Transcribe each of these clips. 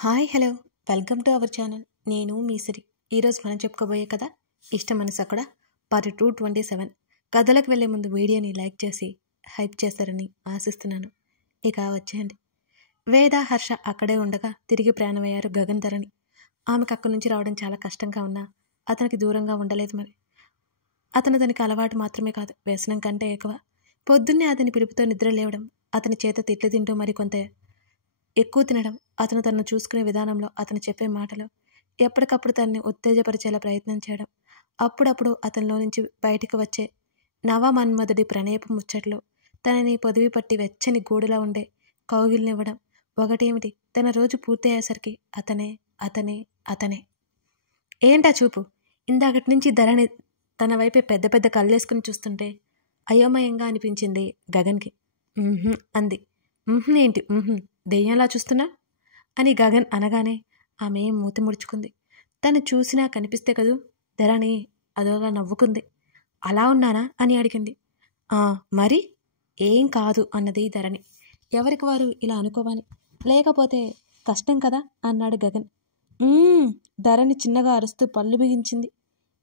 Hi hello welcome to our channel. నేను మీ సిరి. ఈరోజు మనం చెప్పుకోబోయే కథ ఇష్టం మనసు అక్కడ పార్ట్ 227. కథలకు వెళ్ళే ముందు వీడియోని లైక్ చేసి హైప్ చేస్తారని ఆశిస్తున్నాను. ఇక వచ్చేయండి. వేద హర్ష అక్కడే ఉండగా తిరిగి ప్రయాణమయ్యారు గగన్ ధరణి. ఆమెకు అక్కడి నుంచి రావడం చాలా కష్టంగా ఉన్నా అతనికి దూరంగా ఉండలేదు. మరి అతను దానికి అలవాటు మాత్రమే కాదు, వ్యసనం కంటే ఎక్కువ. పొద్దున్నే అతని పిలుపుతో నిద్ర లేవడం, అతని చేత తిట్లు తింటూ మరికొంత ఎక్కువ తినడం, అతను తనను చూసుకునే విధానంలో, అతను చెప్పే మాటలు, ఎప్పటికప్పుడు తనని ఉత్తేజపరిచేలా ప్రయత్నం చేయడం, అప్పుడప్పుడు అతనిలో నుంచి బయటికి వచ్చే నవమన్మధుడి ప్రణయపు ముచ్చట్లు, తనని పొదివి పట్టి వెచ్చని గూడులా ఉండే కౌగిలినివ్వడం. ఒకటేమిటి, తన రోజు పూర్తయ్యేసరికి అతనే అతనే అతనే. ఏంటా చూపు? ఇందాకటి నుంచి ధరణి తన వైపే పెద్ద పెద్ద కళ్ళేసుకుని చూస్తుంటే అయోమయంగా అనిపించింది గగన్కి. అంది. ఏంటి దెయ్యంలా చూస్తున్నా అని గగన్ అనగానే ఆమె మూతి ముడుచుకుంది. తను చూసినా కనిపిస్తే కదూ. ధరణి అదోలా నవ్వుకుంది. అలా ఉన్నానా అని అడిగింది. మరి ఏం కాదు అన్నది ధరణి. ఎవరికి వారు ఇలా అనుకోవాలి, లేకపోతే కష్టం కదా అన్నాడు గగన్. ధరణి చిన్నగా అరుస్తూ పళ్ళు బిగించింది.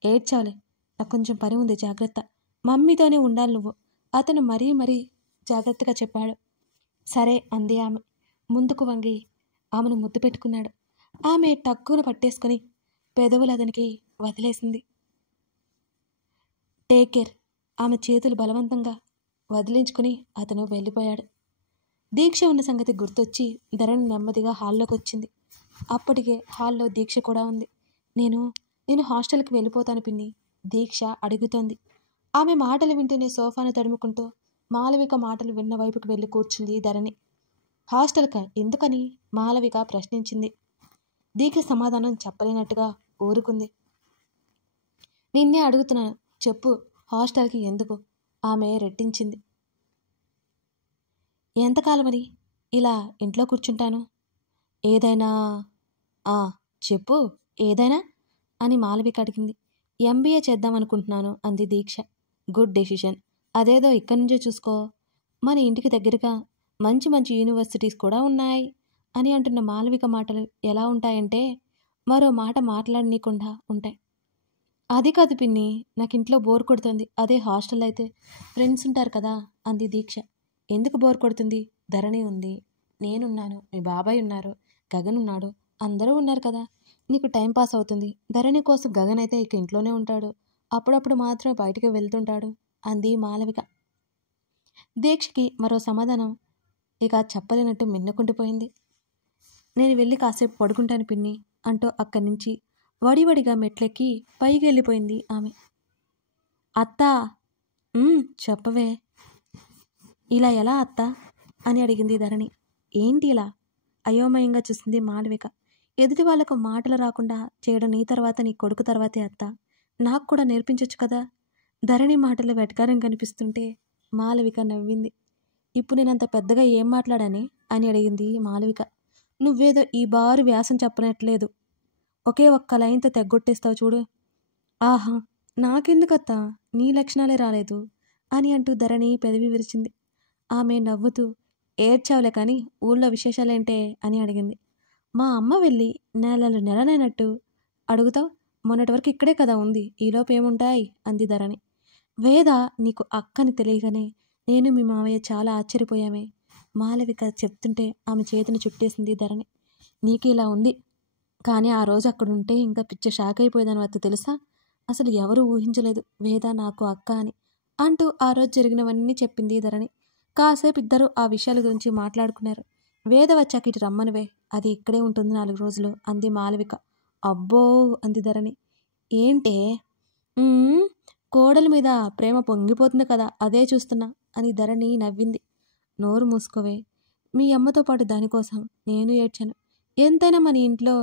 ఏడ్చావులే, నాకు కొంచెం పని ఉంది, జాగ్రత్త. మమ్మీతోనే ఉండాలి నువ్వు, అతను మరీ జాగ్రత్తగా చెప్పాడు. సరే అంది ఆమె. ముందుకు వంగి ఆమెను ముద్దు పెట్టుకున్నాడు. ఆమె టక్కున పట్టేసుకుని పెదవులు అతనికి వదిలేసింది. Take care. ఆమె చేతులు బలవంతంగా వదిలించుకుని అతను వెళ్ళిపోయాడు. దీక్ష ఉన్న సంగతి గుర్తొచ్చి ధరణి నెమ్మదిగా హాల్లోకి వచ్చింది. అప్పటికే హాల్లో దీక్ష కూడా ఉంది. నేను హాస్టల్కి వెళ్ళిపోతాను పిన్ని, దీక్ష అడుగుతోంది. ఆమె మాటలు వింటూనే సోఫాను తడుముకుంటూ మాలవిక మాటలు విన్న వైపుకు వెళ్ళి కూర్చుంది ధరణి. హాస్టల్కా? ఎందుకని మాలవిక ప్రశ్నించింది. దీక్ష సమాధానం చెప్పలేనట్టుగా ఊరుకుంది. నిన్నే అడుగుతున్నాను, చెప్పు, హాస్టల్కి ఎందుకు? ఆమె రెట్టించింది. ఎంతకాలమని ఇలా ఇంట్లో కూర్చుంటాను? ఏదైనా చెప్పు, ఏదైనా అని మాలవిక అడిగింది. ఎంబీఏ చేద్దామనుకుంటున్నాను అంది దీక్ష. Good decision. అదేదో ఇక్కడి నుంచే చూసుకో. మన ఇంటికి దగ్గరగా మంచి యూనివర్సిటీస్ కూడా ఉన్నాయి అని అంటున్న మాలవిక మాటలు ఎలా ఉంటాయంటే మరో మాట మాట్లాడనీయకుండా ఉంటాయి. అది కాదు పిన్ని, నాకు ఇంట్లో బోర్ కొడుతుంది. అదే హాస్టల్ అయితే ఫ్రెండ్స్ ఉంటారు కదా అంది దీక్ష. ఎందుకు బోర్ కొడుతుంది? ధరణి ఉంది, నేనున్నాను, మీ బాబాయ్ ఉన్నారు, గగన్ ఉన్నాడు, అందరూ ఉన్నారు కదా, నీకు టైం పాస్ అవుతుంది. ధరణి కోసం గగన్ అయితే ఇక ఇంట్లోనే ఉంటాడు, అప్పుడప్పుడు మాత్రమే బయటికి వెళ్తుంటాడు అంది మాలవిక. దీక్షకి మరో సమాధానం ఇక చెప్పలేనట్టు మిన్నకుండిపోయింది. నేను వెళ్ళి కాసేపు పడుకుంటాను పిన్ని అంటూ అక్కడి నుంచి వడివడిగా మెట్లెక్కి పైకి వెళ్ళిపోయింది ఆమె. అత్తా. చెప్పవే. ఇలా ఎలా అత్తా అని అడిగింది ధరణి. ఏంటి ఇలా? అయోమయంగా చూసింది మాలవిక. ఎదుటి వాళ్లకు మాటలు రాకుండా చేయడం నీ తర్వాత నీ కొడుకు తర్వాతే అత్తా, నాకు కూడా నేర్పించొచ్చు కదా. ధరణి మాటలు వెటకారం కనిపిస్తుంటే మాలవిక నవ్వింది. ఇప్పుడు నేనంత పెద్దగా ఏం మాట్లాడానే అని అడిగింది మాలవిక. నువ్వేదో ఈ బారు వ్యాసం చెప్పనట్లేదు, ఒకే ఒక్క లైన్తో తెగ్గొట్టేస్తావు చూడు. ఆహా, నాకెందుకత్తా, నీ లక్షణాలే రాలేదు అని అంటూ ధరణి పెదవి విరిచింది. ఆమె నవ్వుతూ ఏడ్చావులే కానీ ఊళ్ళో విశేషాలేంటే అని అడిగింది. మా అమ్మ వెళ్ళి నెలనైనట్టు అడుగుతావు, మొన్నటి వరకు ఇక్కడే కదా ఉంది, ఈలోపు ఏముంటాయి అంది ధరణి. వేద నీకు అక్కని తెలియగానే నేను మీ మావయ్య చాలా ఆశ్చర్యపోయామే. మాలవిక చెప్తుంటే ఆమె చేతిని చుట్టేసింది ధరణి. నీకు ఇలా ఉంది, కానీ ఆ రోజు అక్కడుంటే ఇంకా పిచ్చ షాక్ అయిపోయేదాని వద్ద తెలుసా. అసలు ఎవరూ ఊహించలేదు వేద నాకు అక్క అని అంటూ ఆ రోజు జరిగినవన్నీ చెప్పింది ధరణి. కాసేపు ఇద్దరు ఆ విషయాల గురించి మాట్లాడుకున్నారు. వేద వచ్చాక ఇటు రమ్మనివే, అది ఇక్కడే ఉంటుంది 4 రోజులు అంది మాలవిక. అబ్బో అంది ధరణి. ఏంటే? కోడల మీద ప్రేమ పొంగిపోతుంది కదా, అదే చూస్తున్నా అని ధరణి నవ్వింది. నోరు మూసుకోవే, మీ అమ్మతో పాటు దానికోసం నేను ఏడ్చాను. ఎంతైనా మన ఇంట్లో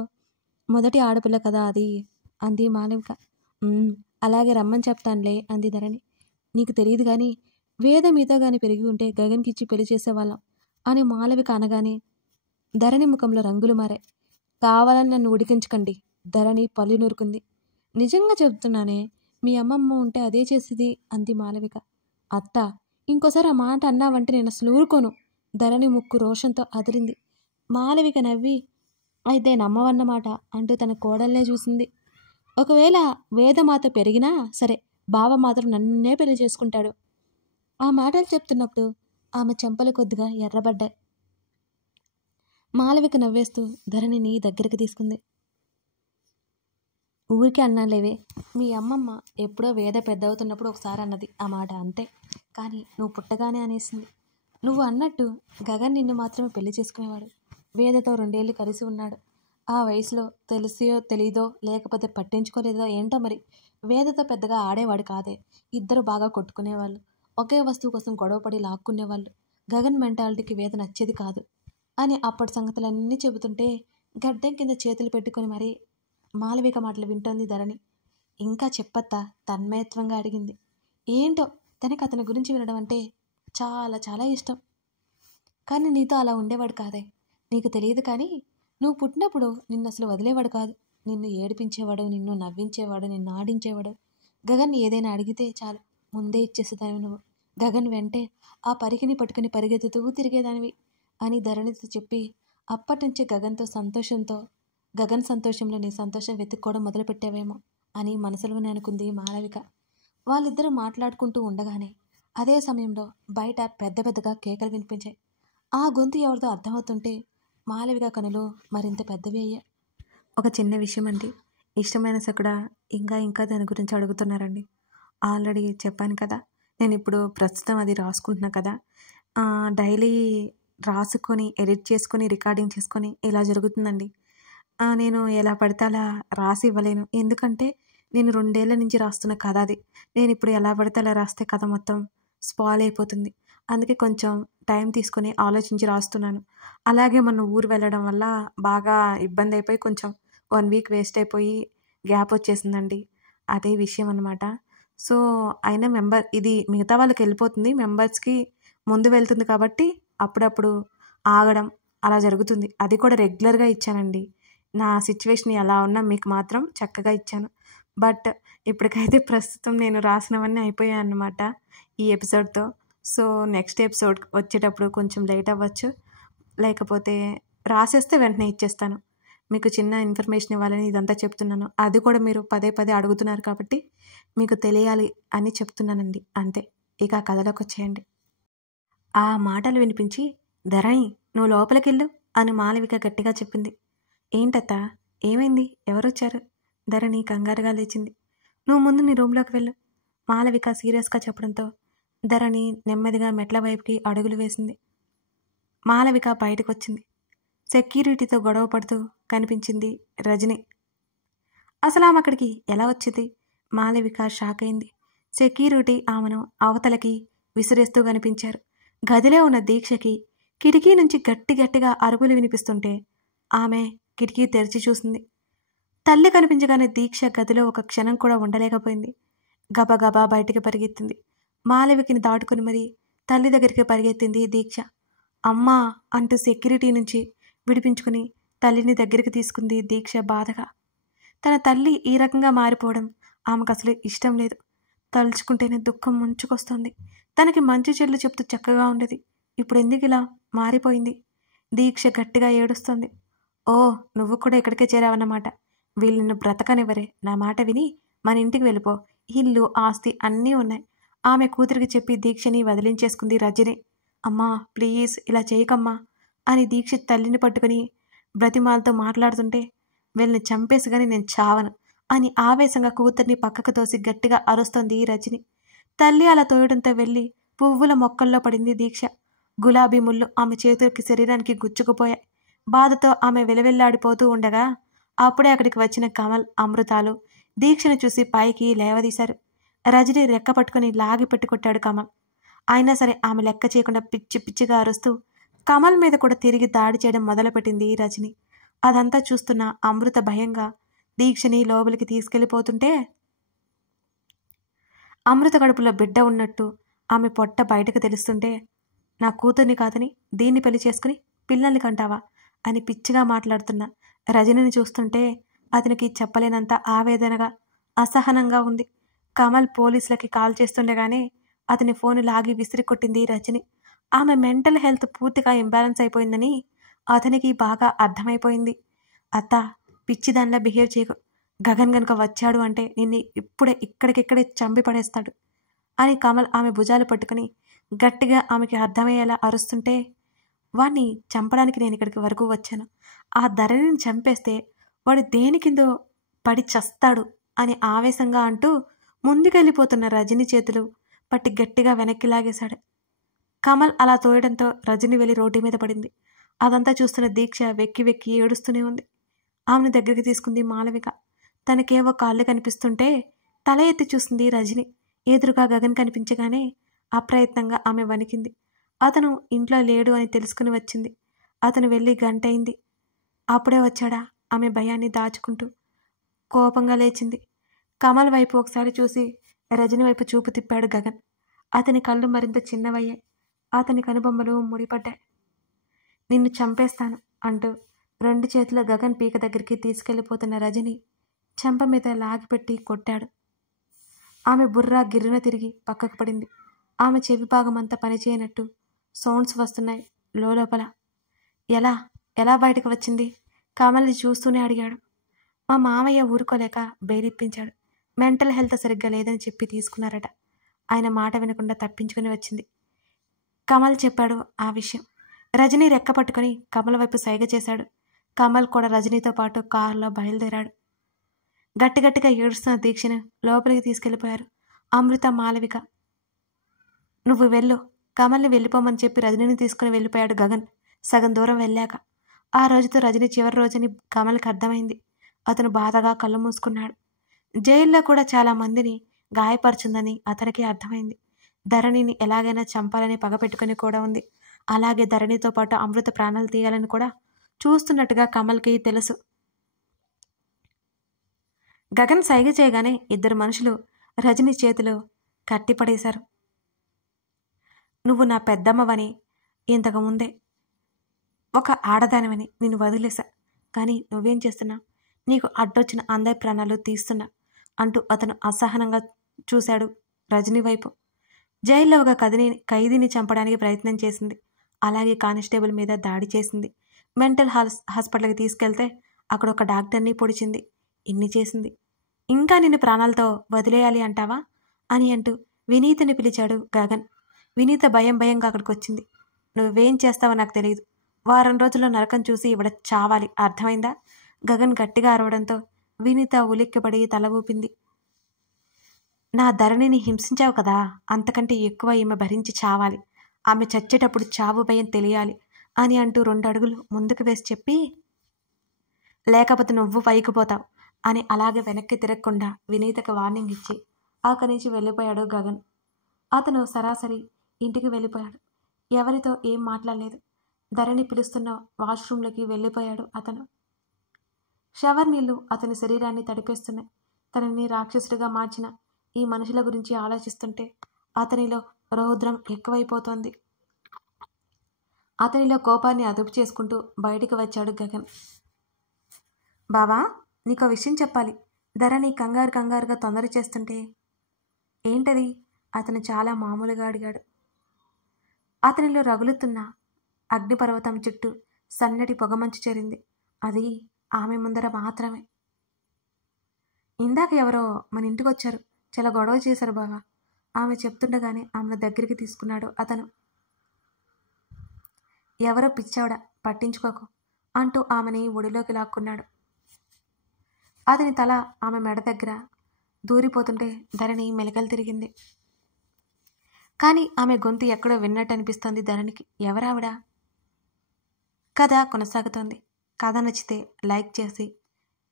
మొదటి ఆడపిల్ల కదా అది అంది మాలవిక. అలాగే రమ్మని చెప్తానులే అంది ధరణి. నీకు తెలియదు కానీ వేద మీతో కానీ పెరిగి ఉంటే గగన్కిచ్చి పెళ్లి చేసేవాళ్ళం అని మాలవిక అనగానే ధరణి ముఖంలో రంగులు మారాయి. కావాలని నన్ను ఉడికించకండి, ధరణి పళ్ళు నూరుకుంది. నిజంగా చెబుతున్నానే, మీ అమ్మమ్మ ఉంటే అదే చేసేది అంది మాలవిక. అత్త, ఇంకోసారి ఆ మాట అన్నావంటే నేను అసలు ఊరుకోను. ధరణి ముక్కు రోషంతో అదిరింది. మాలవిక నవ్వి, అయితే నమ్మవన్నమాట అంటూ తన కోడల్నే చూసింది. ఒకవేళ వేదమాత పెరిగినా సరే బావ మాత్రం నన్నే పెళ్లి చేసుకుంటాడు. ఆ మాటలు చెప్తున్నప్పుడు ఆమె చెంపలు కొద్దిగా ఎర్రబడ్డాయి. మాలవిక నవ్వేస్తూ ధరణిని దగ్గరికి తీసుకుంది. ఊరికే అన్నాలేవే, మీ అమ్మమ్మ ఎప్పుడో వేద పెద్దవుతున్నప్పుడు ఒకసారి అన్నది ఆ మాట, అంతే. కానీ నువ్వు పుట్టగానే అనేసింది. నువ్వు అన్నట్టు గగన్ నిన్ను మాత్రమే పెళ్లి చేసుకునేవాడు. వేదతో 2 ఏళ్ళు కలిసి ఉన్నాడు. ఆ వయసులో తెలిసియో తెలీదో లేకపోతే పట్టించుకోలేదో ఏంటో మరి వేదతో పెద్దగా ఆడేవాడు కాదే. ఇద్దరు బాగా కొట్టుకునేవాళ్ళు. ఒకే వస్తువు కోసం గొడవపడి లాక్కునేవాళ్ళు. గగన్ మెంటాలిటీకి వేద నచ్చేది కాదు అని అప్పటి సంగతులన్నీ చెబుతుంటే గడ్డం కింద చేతులు పెట్టుకుని మరీ మాలవిక మాటలు వింటోంది ధరణి. ఇంకా చెప్పత్తా తన్మయత్వంగా అడిగింది. ఏంటో తనకి అతని గురించి వినడం అంటే చాలా చాలా ఇష్టం. కానీ నీతో అలా ఉండేవాడు కాదే. నీకు తెలియదు కానీ నువ్వు పుట్టినప్పుడు నిన్ను అసలు వదిలేవాడు కాదు. నిన్ను ఏడిపించేవాడు, నిన్ను నవ్వించేవాడు, నిన్ను ఆడించేవాడు. గగన్ ఏదైనా అడిగితే చాలు ముందే ఇచ్చేసేదానివి నువ్వు. గగన్ వెంటే ఆ పరికిని పట్టుకుని పరిగెత్తుతూ తిరిగేదానివి అని ధరణితో చెప్పి అప్పటి నుంచి గగన్ సంతోషంలో నీ సంతోషం వెతుక్కోవడం మొదలుపెట్టావేమో అని మనసులోనే అనుకుంది మాలవిక. వాళ్ళిద్దరూ మాట్లాడుకుంటూ ఉండగానే అదే సమయంలో బయట పెద్ద పెద్దగా కేకలు వినిపించాయి. ఆ గొంతు ఎవరిదో అర్థమవుతుంటే మాలవిక కనులు మరింత పెద్దవి అయ్యాయి. ఒక చిన్న విషయం అండి, ఇష్టమైన సకుడా ఇంకా దాని గురించి అడుగుతున్నారండి. ఆల్రెడీ చెప్పాను కదా, నేను ఇప్పుడు ప్రస్తుతం అది రాసుకుంటున్నా కదా. డైలీ రాసుకొని ఎడిట్ చేసుకొని రికార్డింగ్ చేసుకొని ఇలా జరుగుతుందండి. నేను ఎలా పడితే అలా రాసి ఇవ్వలేను. ఎందుకంటే నేను 2 ఏళ్ల నుంచి రాస్తున్న కథ అది. నేను ఇప్పుడు ఎలా పడితే అలా రాస్తే కథ మొత్తం స్పాయిల్ అయిపోతుంది. అందుకే కొంచెం టైం తీసుకొని ఆలోచించి రాస్తున్నాను. అలాగే మొన్న ఊరు వెళ్ళడం వల్ల బాగా ఇబ్బంది అయిపోయి కొంచెం 1 వీక్ వేస్ట్ అయిపోయి గ్యాప్ వచ్చేసిందండి. అదే విషయం అనమాట. సో అయినా ఇది మిగతా వాళ్ళకి వెళ్ళిపోతుంది, మెంబర్స్కి ముందు వెళ్తుంది కాబట్టి అప్పుడప్పుడు ఆగడం అలా జరుగుతుంది. అది కూడా రెగ్యులర్గా ఇచ్చానండి. నా సిచ్యువేషన్ ఎలా ఉన్నా మీకు మాత్రం చక్కగా ఇచ్చాను. బట్ ఇప్పటికైతే ప్రస్తుతం నేను రాసినవన్నీ అయిపోయాయి అన్నమాట ఈ ఎపిసోడ్తో. సో నెక్స్ట్ ఎపిసోడ్ వచ్చేటప్పుడు కొంచెం లేట్ అవ్వచ్చు, లేకపోతే రాసేస్తే వెంటనే ఇచ్చేస్తాను. మీకు చిన్న ఇన్ఫర్మేషన్ ఇవ్వాలని ఇదంతా చెప్తున్నాను. అది కూడా మీరు పదే అడుగుతున్నారు కాబట్టి మీకు తెలియాలి అని చెప్తున్నానండి, అంతే. ఇక ఆ కథలోకి వచ్చేయండి. ఆ మాటలు వినిపించి ధరణి నువ్వు లోపలికెళ్ళు అని మాలవిక గట్టిగా చెప్పింది. ఏంటత్తా, ఏమైంది, ఎవరొచ్చారు? ధరణి కంగారుగా లేచింది. నువ్వు ముందు నీ రూమ్లోకి వెళ్ళు, మాలవిక సీరియస్గా చెప్పడంతో ధరణి నెమ్మదిగా మెట్ల వైపుకి అడుగులు వేసింది. మాలవిక బయటకు వచ్చింది. సెక్యూరిటీతో గొడవ పడుతూ కనిపించింది రజని. అసలు ఆమె అక్కడికి ఎలా వచ్చింది? మాలవిక షాక్ అయింది. సెక్యూరిటీ ఆమెను అవతలకి విసిరేస్తూ కనిపించారు. గదిలో ఉన్న దీక్షకి కిటికీ నుంచి గట్టిగా అరుపులు వినిపిస్తుంటే ఆమె కిటికీ తెరిచి చూసింది. తల్లి కనిపించగానే దీక్ష గదిలో ఒక క్షణం కూడా ఉండలేకపోయింది. గబగబా బయటికి పరిగెత్తింది. మాలవికని దాటుకుని మరీ తల్లి దగ్గరికి పరిగెత్తింది దీక్ష. అమ్మా అంటూ సెక్యూరిటీ నుంచి విడిపించుకుని తల్లిని దగ్గరికి తీసుకుంది దీక్ష బాధగా. తన తల్లి ఈ రకంగా మారిపోవడం ఆమెకు అసలు ఇష్టం లేదు. తలుచుకుంటేనే దుఃఖం ముంచుకొస్తుంది. తనకి మంచి చెల్లు చెప్తూ చక్కగా ఉండేది, ఇప్పుడు ఎందుకు ఇలా మారిపోయింది? దీక్ష గట్టిగా ఏడుస్తుంది. ఓ, నువ్వు కూడా ఇక్కడికే చేరావన్నమాట. వీళ్ళు నిన్ను బ్రతకనివ్వరే. నా మాట విని మన ఇంటికి వెళ్ళిపో. ఇల్లు ఆస్తి అన్నీ ఉన్నాయి. ఆమె కూతురికి చెప్పి దీక్షని వదిలించేసుకుంది రజని. అమ్మా ప్లీజ్ ఇలా చేయకమ్మా అని దీక్ష తల్లిని పట్టుకుని బ్రతిమాలతో మాట్లాడుతుంటే వీళ్ళని చంపేసి కానీ నేను చావను అని ఆవేశంగా కూతుర్ని పక్కకు తోసి గట్టిగా అరుస్తోంది రజని. తల్లి అలా తోయడంతో వెళ్ళి పువ్వుల మొక్కల్లో పడింది దీక్ష. గులాబీ ముళ్ళు ఆమె చేతులకి శరీరానికి గుచ్చుకుపోయాయి. బాధతో ఆమె వెలవెల్లాడిపోతూ ఉండగా అప్పుడే అక్కడికి వచ్చిన కమల్, అమృతాలు దీక్షను చూసి పైకి లేవదీశారు. రజని రెక్క పట్టుకుని లాగి పెట్టుకొట్టాడు కమల్. అయినా సరే ఆమె లెక్క చేయకుండా పిచ్చిగా అరుస్తూ కమల్ మీద కూడా తిరిగి దాడి చేయడం మొదలుపెట్టింది రజని. అదంతా చూస్తున్న అమృత భయంగా దీక్షని లోపలికి తీసుకెళ్ళిపోతుంటే అమృత కడుపులో బిడ్డ ఉన్నట్టు ఆమె పొట్ట బయటకు తెలుస్తుంటే నా కూతుర్ని కాదని దీన్ని పెళ్లి చేసుకుని పిల్లల్ని కంటావా అని పిచ్చిగా మాట్లాడుతున్న రజనిని చూస్తుంటే అతనికి చెప్పలేనంత ఆవేదనగా అసహనంగా ఉంది. కమల్ పోలీసులకి కాల్ చేస్తుండగానే అతని ఫోన్ లాగి విసిరి కొట్టింది రజని. ఆమె మెంటల్ హెల్త్ పూర్తిగా ఇంబ్యాలెన్స్ అయిపోయిందని అతనికి బాగా అర్థమైపోయింది. అత్త, పిచ్చిదానిలా బిహేవ్ చేయకు. గగన్ గనుక వచ్చాడు అంటే నిన్ను ఇప్పుడే ఇక్కడికిక్కడే చంపి పడేస్తాడు అని కమల్ ఆమె భుజాలు పట్టుకుని గట్టిగా ఆమెకి అర్థమయ్యేలా అరుస్తుంటే, వాణ్ణి చంపడానికి నేను ఇక్కడికి వరకు వచ్చాను. ఆ ధరణిని చంపేస్తే వాడు దేని కిందో పడి చస్తాడు అని ఆవేశంగా అంటూ ముందుకెళ్ళిపోతున్న రజని చేతులు పట్టి గట్టిగా వెనక్కి లాగేశాడు. కమల్ అలా తోయడంతో రజని వెళ్ళి రోడ్డు మీద పడింది. అదంతా చూస్తున్న దీక్ష వెక్కి వెక్కి ఏడుస్తూనే ఉంది. ఆమెను దగ్గరికి తీసుకుంది మాలవిక. తనకేవో కాళ్ళు కనిపిస్తుంటే తల ఎత్తి చూసింది రజని. ఎదురుగా గగన్ కనిపించగానే అప్రయత్నంగా ఆమె వణికింది. అతను ఇంట్లో లేడు అని తెలుసుకుని వచ్చింది. అతను వెళ్ళి గంటయింది. అప్పుడే వచ్చాడా? ఆమె భయాన్ని దాచుకుంటూ కోపంగా లేచింది. కమల్ వైపు ఒకసారి చూసి రజని వైపు చూపు తిప్పాడు గగన్. అతని కళ్ళు మరింత చిన్నవయ్యాయి. అతని కనుబొమ్మలు ముడిపడ్డాయి. నిన్ను చంపేస్తాను అంటూ 2 చేతుల గగన్ పీక దగ్గరికి తీసుకెళ్లిపోతున్న రజని చెంప మీద లాగిపెట్టి కొట్టాడు. ఆమె బుర్ర గిర్రున తిరిగి పక్కకు పడింది. ఆమె చెవి భాగమంతా పనిచేయనట్టు సౌండ్స్ వస్తున్నాయి లోపల. ఎలా ఎలా బయటకు వచ్చింది? కమల్ని చూస్తూనే అడిగాడు. మా మామయ్య ఊరుకోలేక బెయిలిప్పించాడు. మెంటల్ హెల్త్ సరిగ్గా లేదని చెప్పి తీసుకున్నారట. ఆయన మాట వినకుండా తప్పించుకుని వచ్చింది. కమల్ చెప్పాడు ఆ విషయం. రజనీ రెక్క పట్టుకుని కమల్ వైపు సైగ చేశాడు. కమల్ కూడా రజనీతో పాటు కారులో బయలుదేరాడు. గట్టిగట్టిగా ఏడుస్తున్న దీక్షను లోపలికి తీసుకెళ్లిపోయారు అమృత, మాలవిక. నువ్వు వెళ్ళు, కమల్ని వెళ్ళిపోమని చెప్పి రజనీని తీసుకుని వెళ్ళిపోయాడు గగన్. సగం దూరం వెళ్ళాక ఆ రోజుతో రజని చివరి రోజని కమల్కి అర్థమైంది. అతను బాధగా కళ్ళు మూసుకున్నాడు. జైల్లో కూడా చాలా మందిని గాయపరుచుందని అతనికి అర్థమైంది. ధరణిని ఎలాగైనా చంపాలని పగపెట్టుకుని కూడా ఉంది. అలాగే ధరణితో పాటు అమృత ప్రాణాలు తీయాలని కూడా చూస్తున్నట్టుగా కమల్కి తెలుసు. గగన్ సైగ చేయగానే 2 మనుషులు రజని చేతులు కట్టిపడేశారు. నువ్వు నా పెద్దమ్మవని, ఇంతకు ముందే ఒక ఆడదానివని నిన్ను వదిలేశా. కానీ నువ్వేం చేస్తున్నా? నీకు అడ్డొచ్చిన అందరి ప్రాణాలు తీస్తున్నా అంటూ అతను అసహనంగా చూశాడు రజని వైపు. జైల్లో ఒక ఖైదీని చంపడానికి ప్రయత్నం చేసింది. అలాగే కానిస్టేబుల్ మీద దాడి చేసింది. మెంటల్ హాస్పిటల్కి తీసుకెళ్తే అక్కడ ఒక డాక్టర్ని పొడిచింది. ఇన్ని చేసింది. ఇంకా నిన్ను ప్రాణాలతో వదిలేయాలి అంటావా అని అంటూ వినీతని పిలిచాడు గగన్. వినీత భయంగా అక్కడికి వచ్చింది. నువ్వేం చేస్తావో నాకు తెలియదు. వారం రోజుల్లో నరకం చూసి ఇవిడ చావాలి, అర్థమైందా? గగన్ గట్టిగా అరవడంతో వినీత ఉలిక్కిపడి తల ఊపింది. నా ధరణిని హింసించావు కదా, అంతకంటే ఎక్కువ ఈమె భరించి చావాలి. ఆమె చచ్చేటప్పుడు చావు భయం తెలియాలి అని అంటూ 2 అడుగులు ముందుకు వేసి చెప్పి, లేకపోతే నువ్వు పైకి పోతావు అని అలాగే వెనక్కి తిరగకుండా వినీతకు వార్నింగ్ ఇచ్చి అక్కడి నుంచి వెళ్ళిపోయాడు గగన్. అతను సరాసరి ఇంటికి వెళ్ళిపోయాడు. ఎవరితో ఏం మాట్లాడలేదు. ధరణి పిలుస్తున్న వాష్రూమ్లోకి వెళ్ళిపోయాడు అతను. షవర్ నీళ్లు అతని శరీరాన్ని తడిపేస్తున్నాయి. తనని రాక్షసుడిగా మార్చిన ఈ మనుషుల గురించి ఆలోచిస్తుంటే అతనిలో రౌద్రం ఎక్కువైపోతోంది. అతనిలో కోపాన్ని అదుపు చేసుకుంటూ బయటికి వచ్చాడు గగన్. బావా, నీకో విషయం చెప్పాలి. ధరణి కంగారుగా తొందర చేస్తుంటే. ఏంటది? అతను చాలా మామూలుగా అడిగాడు. అతనిలో రగులుతున్న అగ్నిపర్వతం చుట్టూ సన్నటి పొగమంచు చేరింది. అది ఆమె ముందర మాత్రమే. ఇందాక ఎవరో మన ఇంటికి వచ్చారు, చాలా గొడవ చేశారు బావా. ఆమె చెప్తుండగానే ఆమెను దగ్గరికి తీసుకున్నాడు అతను. ఎవరో పిచ్చావిడ, పట్టించుకోకు అంటూ ఆమెని ఒడిలోకి లాక్కున్నాడు. అతని తల ఆమె మెడ దగ్గర దూరిపోతుంటే ధరణి మెలికలు తిరిగింది. కానీ ఆమె గొంతు ఎక్కడో విన్నట్టు అనిపిస్తోంది ధరణికి. ఎవరావిడ? కథ కొనసాగుతోంది. కథ నచ్చితే లైక్ చేసి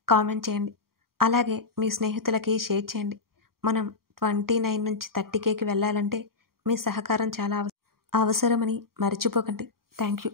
కామెంట్ చేయండి. అలాగే మీ స్నేహితులకి షేర్ చేయండి. మనం 29 నుంచి 30Kకి వెళ్ళాలంటే మీ సహకారం చాలా అవసరమని మర్చిపోకండి. Thank you.